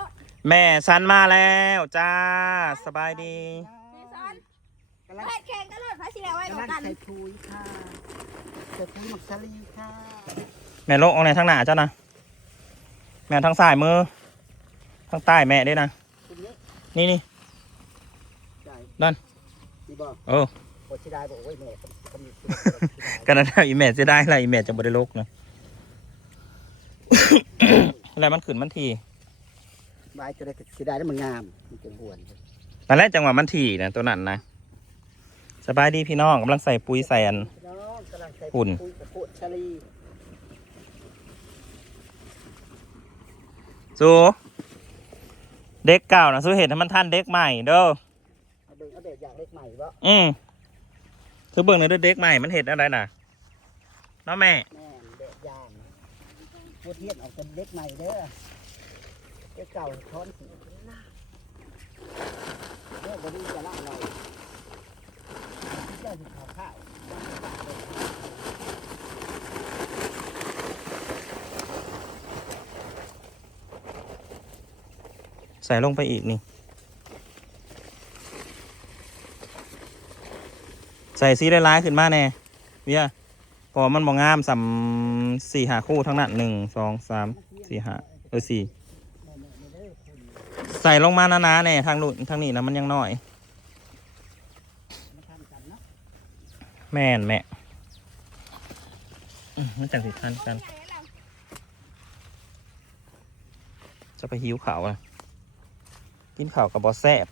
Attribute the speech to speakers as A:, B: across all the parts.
A: รถ
B: แม่ฉันมาแล้วจ้าสบายดี
A: นี่ซ้อน
C: กำลัง
A: เฮ็ดแข่งกันรถพาสิแล้วไว้
C: กำ
A: ก่
C: ลั
A: องนกัน
C: ใส่ปุ๋ยค่ะใส่ปุ๋ยหมักสลีค่ะ
B: แม่โลกเอาไหนทางหน้าเจ้านะแม่ทางซ้ายมือทางใต้แม่ด้วยนะ
C: คุณเนี้ย
B: นี่นี่
C: ได้
B: นั่น
C: นี่บอก
B: เออ
C: โอ้ชิได้บอกโอ้ยแม่ผมผมมี
B: กันนั้นอีแม่จะได้อะไรอีแม่จะบริโลกนะ อะไรมันขืนมันที
C: ใบจะได้ชิได้แล้วมันงาม มันเป็นหวน
B: นั่นแหละจังหวะมันทีนะตัวนั้นนะสบายดีพี่น้องกำลังใส่ปุ๋ยใส่อัน
C: น้องกำลังใส่
B: หุ่น
C: ปุ๋ยกับปุ๋ยชลี
B: สูเด็กเก่านะสู้เห็นให้มันทันเด็กใหม่เด้อ
C: เอาเด็กเอาเด็กอยากเล็กใหม่บ่
B: อืมคือเบิ่งในอยเด้อเด็กใหม่มันเห็นอะไรน่ะเน้องแม่
C: แม่นเด็กยางพูดเทียนออกเป็นเล็กใหม่เด้อ เด็กเก่าช้อนสีเด้อบริจะละเราเจ้าสิขาวข้าว
B: ใส่ลงไปอีกนี่ ใส่ซีได้ร้ายขึ้นมาแน่เวียพอมันมองงามสำสี่หาคู่ทั้งนั้นหนึ่งสองสามสี่หาเออสี่ ส่ลงมาหนาๆแน่ทางนู้นทางนี้นะมันยังน้อย แม่นแม่มันจังสิทันกัน จะไปหิวเขาวนะกินข้าวกับบอแซบ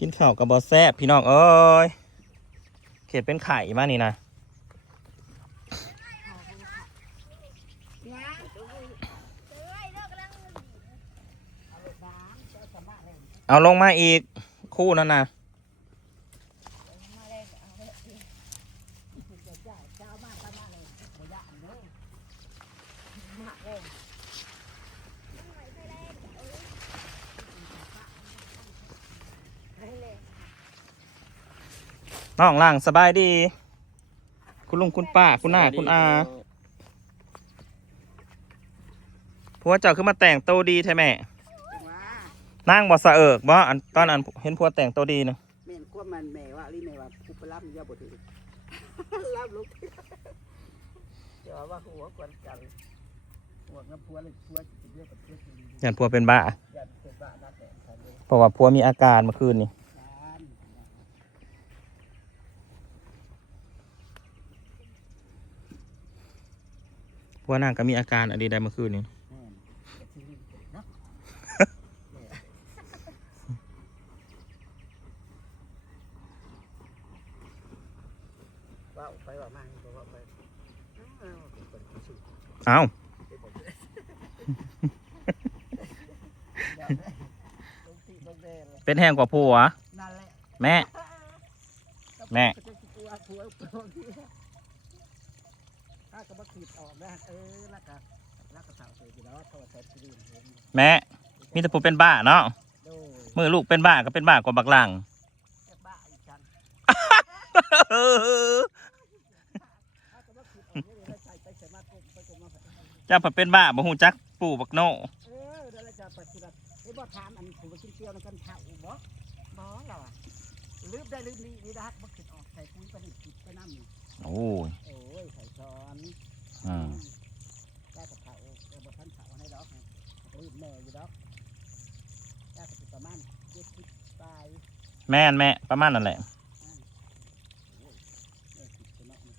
B: กินข้าวกับบอแซบพี่น้องเอ้ย ห็ดเป็นไข่มากนี่นะ
C: เอาล
B: งมาอีกคู่นั่นนะ
C: มาเลยเอาเลยเจ้าเจ้าเจ้ามาตามมาเลยระยะเด้อมาเลย
B: น้องล่างสบายดี คุณลุงคุณป้าคุณน้าคุณอาผัวเจ้าคือมาแต่งโตวดีใช่ไหม
C: ว่า
B: นั่งบ่สะเอิกบ่อันตอนอันเห็นผัวแต่งโตวดีนะ
C: แม่นควบมันแม่ว่าลีแม่ว่าผู้ไปรับยาบ่ถือรับลูกเดี๋ยวว่าหัวกวนกันหัวกับผัวเลยผัวจะเรียกกับเพื่อนดี
B: ยันผัวเป็นบ้า
C: อย่าเป็นบ้านักแต่งใครเลย
B: เพราะว่าผัวมีอาการเมื่อคืนนี่
C: การ
B: ผัวนางก็มีอาการอะไรได้เมื่อคืนนี้
C: แม่นแต่ที่นี่เนาะว่าไปว่ามาบอกว่าไปอ้าวเป็นคนที่สุด
B: เอ้า
C: ไปบอกเลยลงที่ลงแดงเลย
B: เป็นแห้งกว่าผัว
C: นั่นแหละ
B: แม่ แม่
C: กลัวผัวตัวที่ถ้าก็มา ขีดออกนะเออแล้วก็แล้วก็สาวเสร็จแล้วโทรศัพท์ที่ดีเห็น
B: แม่มีแต่ผัวเป็นบ้าเนาะ
C: โดย
B: มือลูกเป็นบ้าก็เป็นบ้ากว่าบักหลัง
C: แค่บ้าอีกชั้นถ้าก็มาขีดออกเนี่ยแล้วใส่ไปใส่มากลมไปกลมมา
B: เจ้าผัดเป็นบ้าบ่ฮู้จักปู่บักโน
C: เออเดี๋ยวเราจะไปสุดไอ้บ่ถามอันผมก็กินเปรี้ยวในกันเผาบ่บ่เราอะลืมได้ลืมนี่นี่นะบ่ขีดออกใส่ปุ๋ยไปนี่ขีดไปน้ำนี่
B: โอ้ย
C: โอ้ยใส่ช้อน
B: อืม
C: ได้กับเขาเออบ่ทันเขาให้ดอกให้รีบแม่อยู่ดอกได้กับประมาณเจ็ดสิบปลาย
B: แม่นแม่ประมาณนั่นแหละ
C: โอ้ยแม่สิบเนาะนี่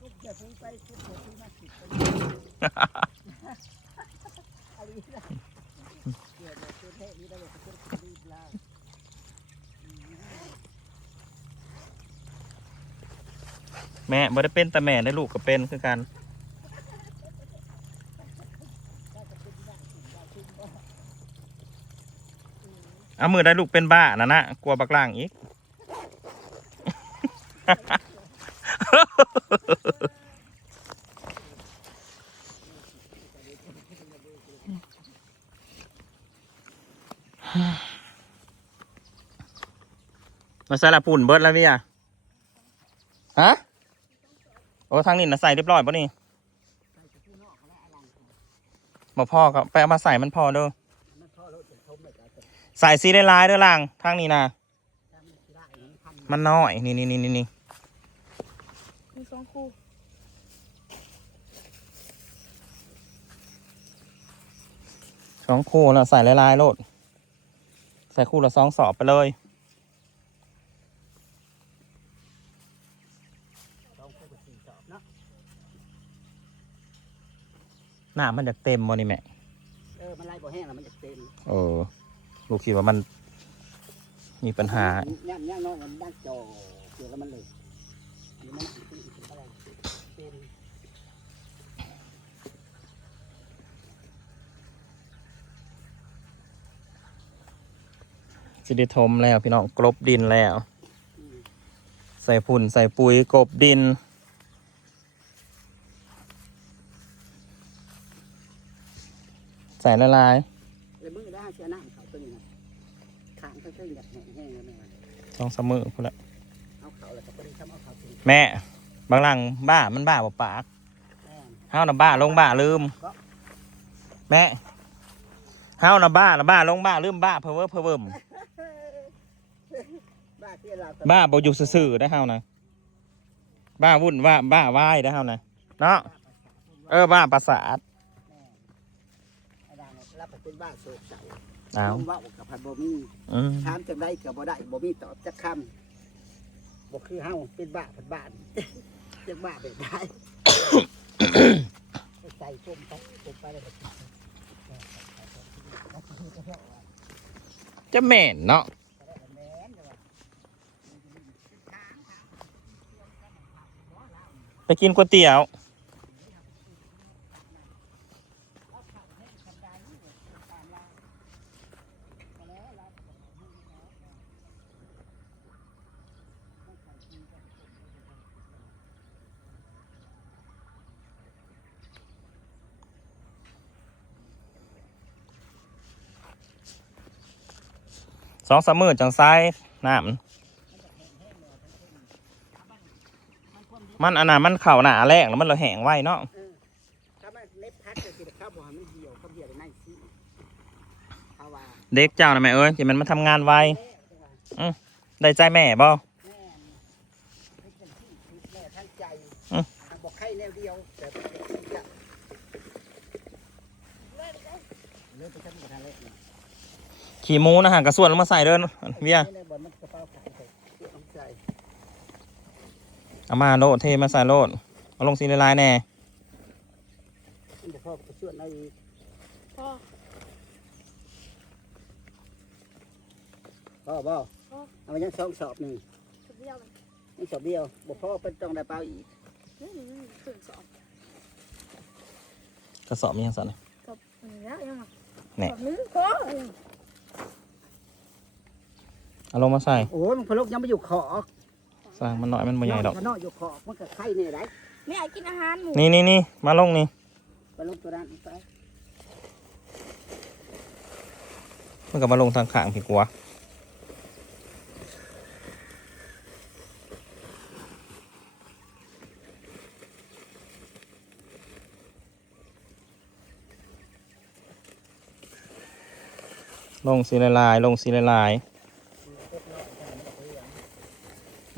C: กุ๊บจะซื้อไปกุ๊บจะซื้อมาสิบไปอะไรนะเดี๋ยวเดี๋ยวซื้อเทนี้ได้เลยซื้อรีบแล้วอืม
B: แม่ บ่ได้เป็นแต่แม่ได้ลูกก็เป็นคือกันเอามือได้ลูกเป็นบ้านะนะกลัวบักล่างอีก มาใส่ละปุ่นเบิร์ดแล้วพี่อะฮะ โอ้ทางนี้นะใส่เรียบร้อยปะนี่บ่พ่อก็ไปเอามาใส่มันพอเด้อ
C: มันพ่อรถเป็นทมเลยจ้ะแต่
B: ใส่ซีได้ลายเด้อล่างทางนี้นะ
C: ถ้ามันสิได้มันพัน
B: มันน้อยนี่นี่นี่นี่นี่
A: มีสองคู่
B: สองคู่แล้วใส่ลายๆโลด ใส่คู่ละสองสอบไปเลย
C: สองคู่กับสี่สอบเนาะ
B: ห น้ามันจะเต็มบ่นี่แม่
C: เออมันไล่บ่แห้งแล้วมันจะเต็ม
B: เออลูกคิดว่ามัน มีปัญหา
C: ย่ำย่ำน้องมันดังจอเกี่ยวแล้วมันเลยนี่มันอีกอีกอีกอะไรเป็น
B: สิได้ทมแล้วพี่น้องกลบดินแล้ว
C: อืม
B: ใส่ฝุ่นใส่ปุ๋ยกลบดิน ใส่ละลาย
C: แล้วมือได้เชื่อหน้าเขาตัวนี้นะขางเขาเคยอยากแห้งแห้งแล้วแม่ว่า
B: สองสามมือพุ่นละ
C: เอาเขาแล้วก็พอดีทำเอาเขาถึง
B: แม่ บางหลังบ้ามันบ้าบ่ปาก
C: แม่น
B: เฮาน่ะบ้าลงบ้าลืม แม่เฮาน่ะบ้าน่ะบ้าลงบ้าลืมบ้าเพอเวอร์เพอเวิม
C: บ้าที่เรา
B: บ้าบ่อยู่ซื่อๆได้เฮานะบ้าวุ่นว่าบ้าวายได้เฮานะเนาะเออบ้าประสาท
C: แม่อาจารย์รั บเป็นบ้าโศกเศร้า
B: อ้าว
C: ผมว่ากับพันบ่มี
B: อืม
C: ถามจังได้กับบ่ได้บ่มีตอบจักคำบ่คือเฮาเป็นบ้าพันบ้าน จังบ้าแบบได้ ใส่ส้มไปส้มไปแล้วก็กิน
B: จะแม่นเนาะ
C: แม่นเลยว่ะ
B: ไปกินก๋วยเตี๋ยว สองสามมือจังไซน้ำมันอันน่ะมันเข่าหนาแรกแล้วมันเลยแห้งไว้เนาะ
C: เล็บพัดจะสิข้าวบ่ให้มันเหี่ยวข้าวเหี่ยวในสิเขาว่า
B: เด็กเจ้าน่ะแม่เอ้ยที่มันมาทำงานไวได้ใจแม่บ่
C: เป็นที่คิดแม่ทั้งใจ
B: อืม
C: บอกให้แนวเดียวแต่บ่ได้คิดจะเลิกไปทำกับทางเล็ก
B: ขี่หมูนะฮะกระส่วนลงมาใส่เด้อเวีย
C: ไม่ได้บ่มันกระเป๋าขายไปเกี่ยวกับใจ
B: เอามาโลดเทมาใส่โลดเอาลงสีลายๆแน่
C: มันจะพอไปช่วยใน
A: พ่อ
C: พ่อบ่เอามายังสองสอบหนึ่ง
A: สุดเดียวมัน
C: ยังสอบเดียวบ่พ่อเป็นต้องได้เปล่าอีก
A: นี่นี่ถึงสอง
B: กระสอบมียังสั่น
A: กับอันนี้แล้วยังไง
B: แหน่
A: กับนึงพ่อ
B: เอาลงมาใส่
C: โอ้ยมันพะโลกยังไม่อยู่ขอก
B: สร้างมันหน่อยมันบ่ใหญ่ดอก
C: มันน้อยอยู่ขอกมันก็ไข่เนี่ยได้
A: ไม่อยากกินอาหารหมู
B: นี่นี่นี่มาลงนี่
C: พะโลกตัวนั้นไป
B: มันก็มาลงทางข้างพี่กัวลงสีลายๆลงสีลายๆ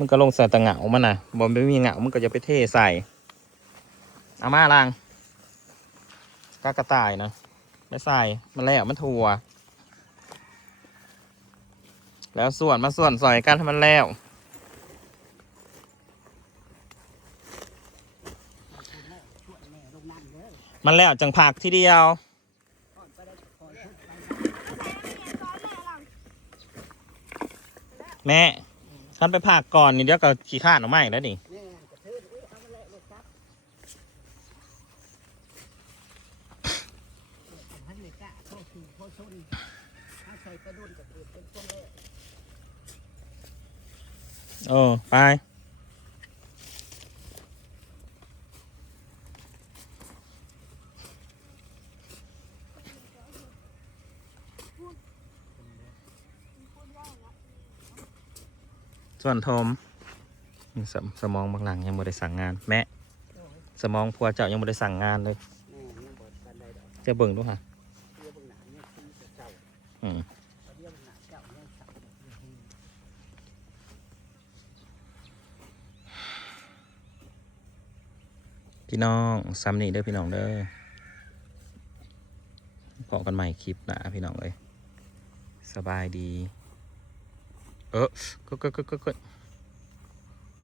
B: มันก็ลงใส่ตะเหงามันนะบอไม่มีเหงามันก็จะไปเทใส่เอามาล่างกากระต่ายนะไม่ใส่มันแล้วมันทัวแล้วส่วนมาส่วนซอยกันให้มันแล้ว
C: มัน
B: แล้วจังผักทีเดียวแม่ ฉันไปผักก่อนนี่เดี๋ยวก็ขี้ข้านออกมาอีกแล้วนี่
C: โอ้ไปะเทือนอุ้ยเอามาแล้วเลยครับให้เลยกะเข้าสู่เข้าชนถ้าใส่กระดุนกับเกิดเป็นต้นแรก
B: โอ้ไป ส่วนทมสมสมองบางหลังยังไม่ได้สั่งงาน แม่สมองพัวเจ้ายังไม่ได้สั่งงานเลยจะเบิ่งดูค่ะ
C: เรียกเบิ่งหน้าเนี่ยคือเจ้า
B: อืมพี่น้องซ้ำนี่เด้อพี่น้องเด้อพอกันใหม่คลิปนะพี่น้องเลยสบายดี เออก็ก็ก็ก็ก็